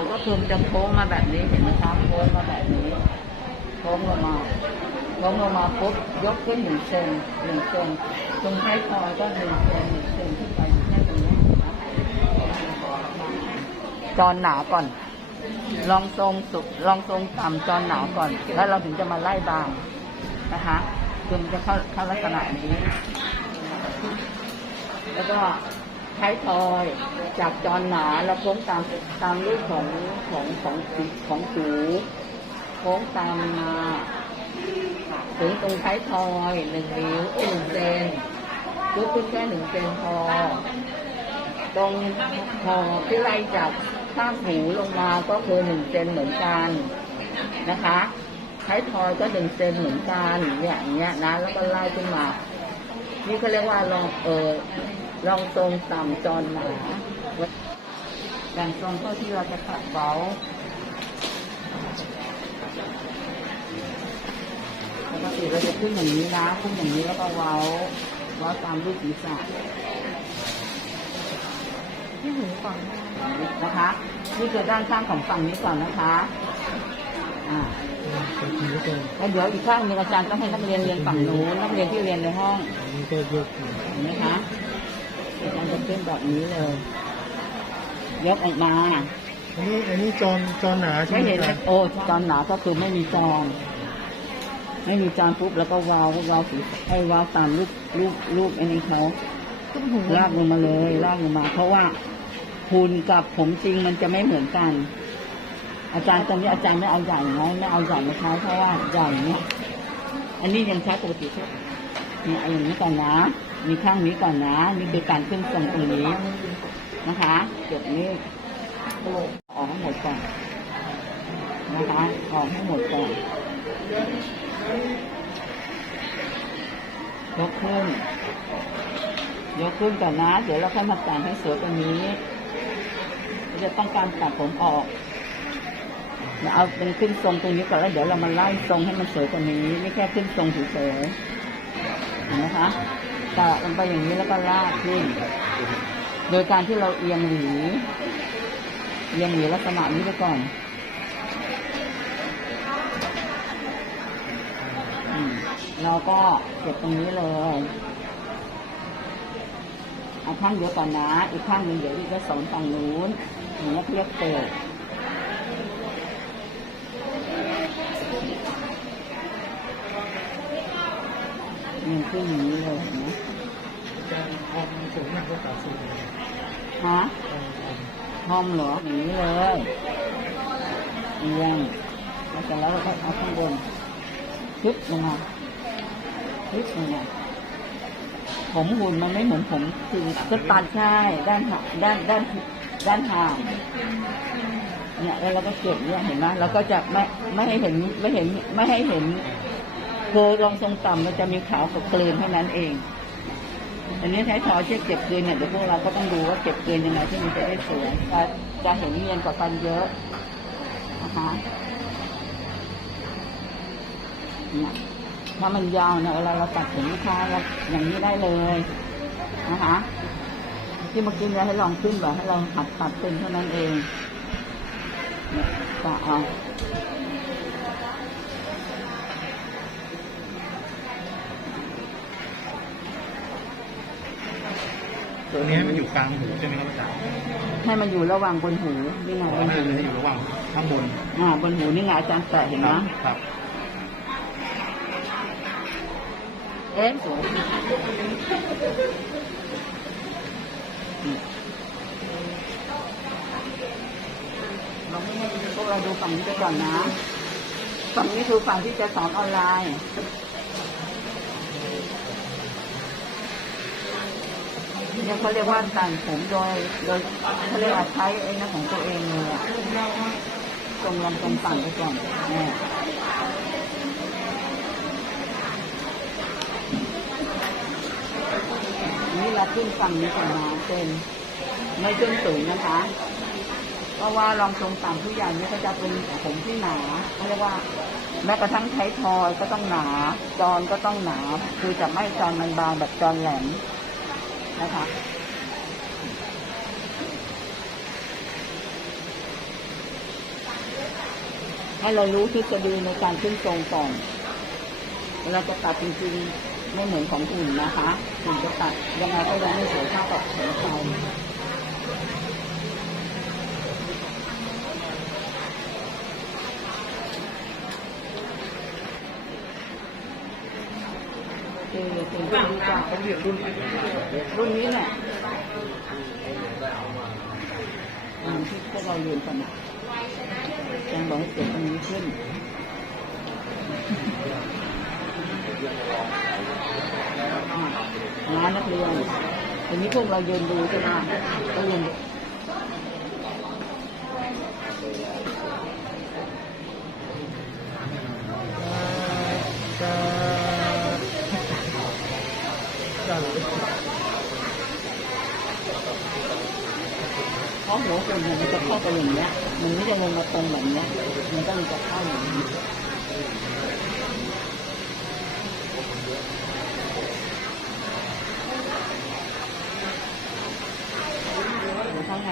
ผมก็คือมันจะโค้งมาแบบนี้เห็นไหมครับโค้งมาแบบนี้โค้งลงมาโค้งลงมาปุ๊บยกขึ้นหนึ่งเซนหนึ่งเซนตรงท้ายทอยก็หนึ่งเซนหนึ่งเซนขึ้นไปแค่ตรงนี้นะครับจอนหนาก่อน ลองทรงสุดลองทรงต่ำจอนหนาก่อน แล้วเราถึงจะมาไล่บางนะคะคือมันจะเข้าเข้าลักษณะนี้ แล้วก็ ท้ายทอย จากจอนหนาแล้วโค้งตามตามรูปของของของของหูโค้งตามมาถึงตรงท้ายทอยหนึ่งนิ้วหนึ่งเซนยกขึ้นแค่หนึ่งเซนพอ ตรงคอที่ไล่จากข้างหูลงมาก็คือหนึ่งเซนเหมือนกันนะคะท้ายทอยก็หนึ่งเซนเหมือนกันเนี่ยอย่างเงี้ยนะแล้วก็ไล่ขึ้นมา นี่เขาเรียกว่าลองเออ ลองทรงต่ำจอนหนาแบ่งทรงเท่าที่เราจะขัดเบาปกติเราจะขึ้นอย่างนี้นะขึ้นอย่างนี้แล้วก็เว้าเว้าตามรูปศีรษะที่หูก่อนนะคะ นี่คือด้านข้างของฝั่งนี้ก่อนนะคะอ่าเป็นทีก็เป็นแล้วเดี๋ยวอีกข้างหนึงอาจารย์ต้องให้นักเรียนเรียนฝั่งนู้นนักเรียนที่เรียนในห้องอันนี้ก็ยกอยู่เห็นไหมคะ อาจารย์จะขึ้นแบบนี้เลย ยกออกมา อันนี้อันนี้จอนจอนหนาใช่ไม่ไหมเห็นครับโอ้จอนหนาก็คือไม่มีจอนไม่มีจอนปุ๊บแล้วก็วาววาวสีไอ้วาวตามรูปรูปรูปอันนี้เขาขึ้นหูลากลงมาเลยลากลงมา เพราะว่าหุ่นกับผมจริงมันจะไม่เหมือนกัน อาจารย์ตอนนี้อาจารย์ไม่เอาใหญ่นะไม่เอาใหญ่มาใช้เพราะว่าใหญ่เนี่ยอันนี้ยังใช้ปกติใช่เนี่ยเอาอย่างนี้ก่อนนะ มีข้างนี้ก่อนนะ นี่คือการขึ้นทรงตรงนี้นะคะเดี๋ยวนี้ออกให้หมดก่อนนะคะออกให้หมดก่อนยกขึ้น ยกขึ้นก่อนนะ เดี๋ยวเราค่อยมาต่งให้สวยกว่านี้เราจะต้องการตัดผมออกเดี๋ยวเอาเป็นขึ้นทรงตรงนี้ก่อนแล้วเดี๋ยวเรามาไล่ทรงให้มันสวยกว่านี้ ไม่แค่ขึ้นทรงเฉยๆนไหมคะ ตัดลงไปอย่างนี้แล้วก็ลากขึ้น โดยการที่เราเอียงหวีเอียงหวีลักษณะนี้ไปก่อนเราก็เก็บตรงนี้เลยเอาข้างเดียวก่อนนะ อีกข้างหนึ่งเดี๋ยวจะสอนฝั่งนู้นอย่างนี้เรียกเปิดยังขึ้นอย่างนี้เลยเห็นไหม การทำสูงมากกว่าสาวสูงฮะทอมเหรออย่างนี้เลยเอียงแล้วเสร็จแล้วเราก็เอาข้างบนทึบลงมาทึบลงมาผมหุ่นมันไม่เหมือนผมคือก็ตัดใช่ด้านหด้านด้านด้านห่างเนี่ยแล้วเราก็เก็บเนี่ยเห็นไหมเราก็จะไม่ไม่ให้เห็นไม่เห็นไม่ให้เห็นคือรองทรงต่ำมันจะมีขาวกับเกลืนเท่านั้นเอง อันนี้ใช้ทอเชือกเก็บเกลือนเนี่ยเดี๋ยวพวกเราก็ต้องดูว่าเก็บเกลือนยังไงที่มันจะได้สวยจะจะเห็นเนียนกว่ากันเยอะนะคะเนี่ยถ้ามันยาวเนี่ยเวลาเราตัดผมลูกค้าเราอย่างนี้ได้เลยนะคะที่เมื่อกี้เนี่ยให้ลองขึ้นแบบให้เราหัดตัดเป็นเท่านั้นเองเนี่ยก็เอา ตัวนี้ให้มันอยู่กลางหูใช่ไหมครับอาจารย์ให้มันอยู่ระหว่างบนหูนี่ไงอ๋อบนน่าหูจะอยู่ระหว่างข้างบนอ่าบนหูนี่ไงอาจารย์แตะเห็นไหมครับเอ๊ะสวยเราไม่ให้พวกเราดูฝั่งนี้ไปก่อนนะ ฝั่งนี้คือฝั่งที่จะสอนออนไลน์ เนี่ยเขาเรียกว่าต่งผมโดยโดยเขาเรียกว่าใช้ไอ้นั่นของตัวเองเลยอะตรงลำตรงฝั่งไปก่อนเนี่ยนี่เราขึ้นฝั่งนี้ก่อนนะเป็นไม่ขึ้นสูงนะคะ เพราะว่ารองทรงต่ำทุกอย่างนี่ก็จะเป็นผมที่หนาเขาเรียกว่าแม้กระทั่งไทยทอยก็ต้องหนา จอนก็ต้องหนา คือจะไม่จอนมันบางแบบจอนแหลม นะคะให้เรารู้ทฤษฎีในการขึ้นทรงก่อนเราจะตัดจริงๆไม่เหมือนของอื่นนะคะถึงจะตัดยังไงก็ยังไม่สวยเท่ากับของเรา คือเป็นรุ่นจากรุ่นรุ่นนี้แหละอันที่พวกเราเรียนกันแกงบอกให้เกิดตรงนี้ขึ้นงานนักเรียนทีนี้พวกเราเยืนดูใช่ไหมก็ยืนดู จะจะ เพราะ หัวคนเนี่ยมันจะเข้าไปอย่างเงี้ย มันไม่ได้ลงมาตรงแบบเนี้ย มันต้องจะเข้าอย่างนี้เดี๋ยวเข้าไง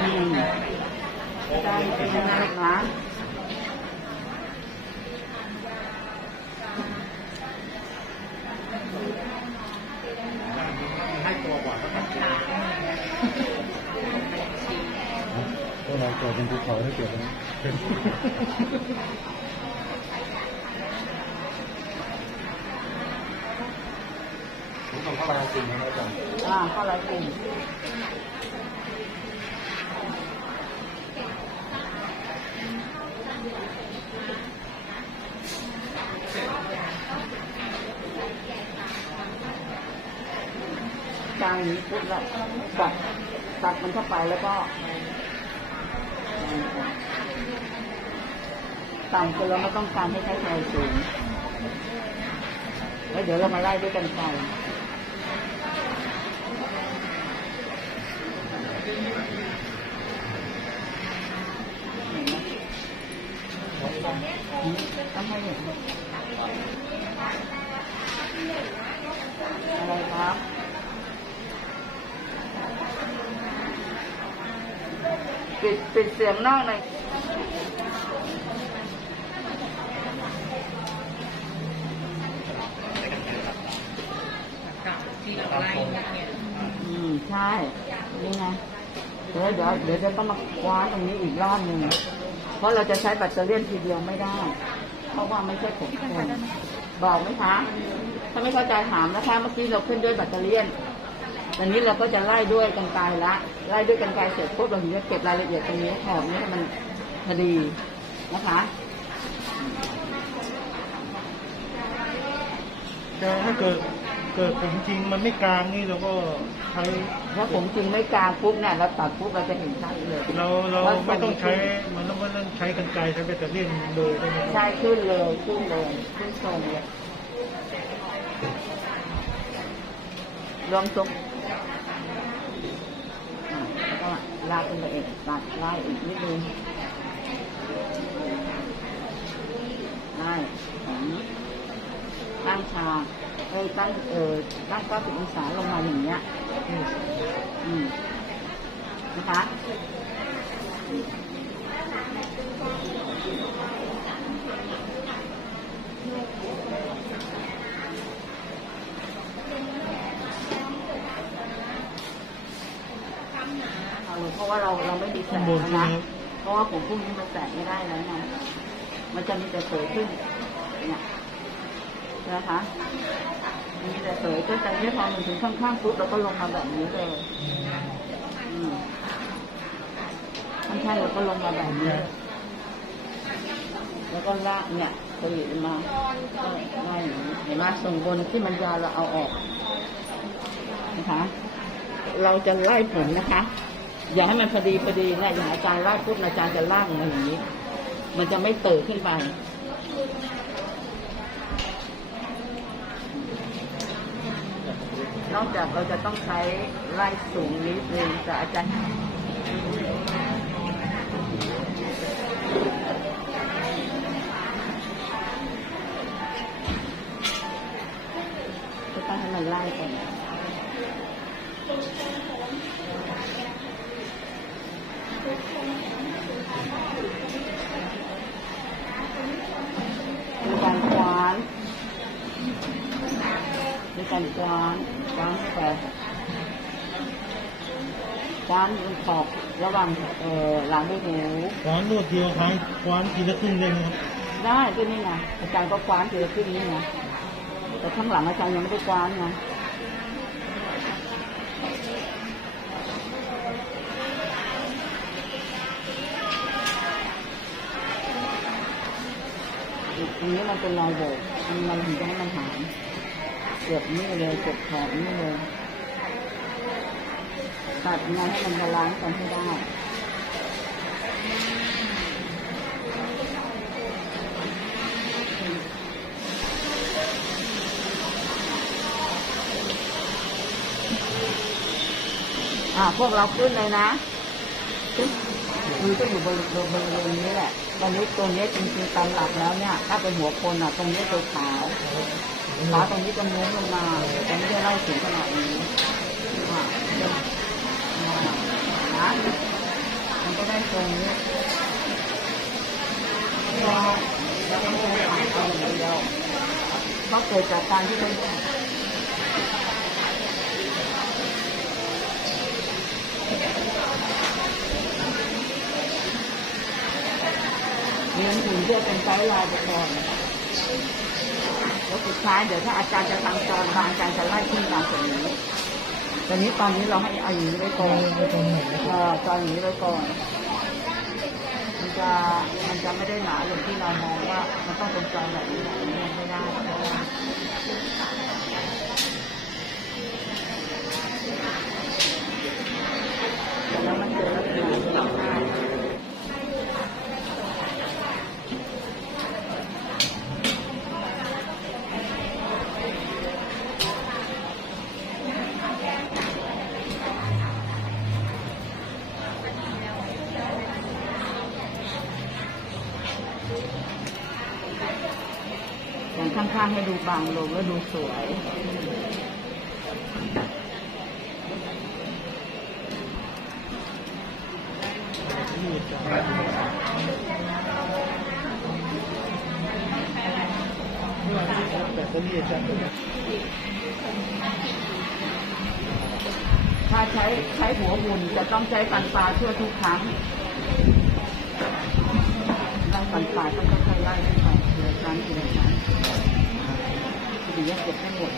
อืมได้เป็นยังไงนะ ให้ตัวก่อนแล้วกัน พวกเรา เกิดเป็นภูเขาให้เกิดนะผมต้องเข้าไปจริงนะอาจารย์อ่าเข้าไรกลุ่มกลางนี้ปุ๊บแล้วตัดตัดมันเข้าไปแล้วก็ ต่ำจนเราไม่ต้องการให้ใช้ไฟสูง แล้วเดี๋ยวเรามาไล่ด้วยกันไกรเห็นไมต้องให้เห็นอะไรครับปิดปิดเสียงนอกหน่อย ที่เราไล่เนี่ยอืมใช่ นี่ไงเดี๋ยวเดี๋ยวเดี๋ยวจะต้องมาคว้าตรงนี้อีกรอบหนึ่งเพราะเราจะใช้แบตเตอรี่ยนทีเดียวไม่ได้ เพราะว่าไม่ใช่ผมคนบอกไหมคะ ถ้าไม่เข้าใจถามนะคะ เมื่อกี้เราขึ้นด้วยแบตเตอรี่ยนตอนนี้เราก็จะไล่ด้วยกันไกรละไล่ด้วยกันไกรเสร็จปุ๊บเราถึงจะเก็บรายละเอียดตรงนี้แถบนี้ให้มันพอดีนะคะแต่ถ้าเกิด เกิดผมจริงมันไม่กลางนี่เราก็ใช้ถ้าผมจริงไม่กลางปุ๊บเนี่ยเราตัดปุ๊บเราจะเห็นชัดเลยเราเราว่ไม่ต้องใช้ทรมันต้องไม่ต้องใช้กันไกลใช้แบตเตอรี่เลยได้ไหมใช่ขึ้นเลยขึ้นเลยขึ้นทรงเลยรวมทรงอะแล้วก็ลากขึ้นไปอีกตัดไล่อีกนิดนึงไล่ของตั้งฉาก เอ้ยตั้งเออตั้ง90องศาลงมาอย่างเงี้ยอืมนะคะเอาเลยเพราะว่าเราเราไม่มีแสข้างงบนแล้วใช่ไหมนะ เพราะว่าผมพรุ่งนี้มันแสงไม่ได้แล้วไงมันจะมีแต่เสยขึ้น เนี่ยนะคะ มีแต่เสยขึ้นแต่นี้พอมันถึงข้างๆปุ๊บเราก็ลงมาแบบนี้เลยอืมข้างๆเราก็ลงมาแบบนี้ แล้วก็ลากเนี่ยผลิตมาก็ไล่อย่างนี้เห็นไหมส่งบนที่มันยาวเราเอาออกนะคะ เราจะไล่ผลนะคะ อย่าให้มันพอดีพอดีเนี่อย่าอาจารย์ไล่ปุ๊บอาจารย์จะลากมาอย่างนี้ มันจะไม่เติบขึ้นไป นอกจากเราจะต้องใช้ไล่สูงนิดนึงแต่อาจารย์ คว้านขอบระหว่างเอ่อหลังด้วยหูคว้านรวดเดียวคว้านคว้านทีละครึ่งเลยนะครับได้ก็นี่ไงอาจารย์ก็คว้านทีละครึ่งนี่ไงแต่ข้างหลังอาจารย์ยังไม่ได้คว้านไงตรงนี้มันเป็นรอยโบกมันมันถึงจะให้มันหายเกือบนี่เลยเกือบแขนนี่เลย ตัดยังไงให้มันบาลานซ์กันให้ได้อ่าพวกเราขึ้นเลยนะขึ้นคือก็อยู่บริเวณบริเวณนี้แหละตอนนี้ตรงนี้จริงๆตามหลักแล้วเนี่ย ถ้าเป็นหัวคนอะ ตรงนี้ตัวขาวขาตรงนี้จะโน้มลงมาแต่ไม่ได้ไล่ถึงขนาดนี้อ่า มันก็ได้ตรงนี้พอแล้วก็ไม่ได้ผ่านเอาอย่างเดียวเพราะเกิดจากการที่เป็นเรียนถึงเพื่อเป็นไกด์ไลน์ไปก่อนแล้วสุดท้ายเดี๋ยวถ้าอาจารย์จะทำจอนบางอาจารย์จะไล่ขึ้นตามส่วนนี้ ตอนนี้ตอนนี้เราให้อาอย่างนี้ไว้ก่อนเออจอนอย่างนี้ไว้ก่อน มันจะมันจะไม่ได้หนาอย่างที่เรามองว่า มันต้องเป็นจอนแบบนี้แบบนี้ไม่ได้เพราะว่าแล้วมันเกิดลักษณะที่เราได้ ส่วน ข้างๆให้ดูบางลงแล้วดูสวย ถ้าใช้ใช้หัวหุ่นจะต้องใช้ฟันปลาช่วยทุกครั้ง บให้หมด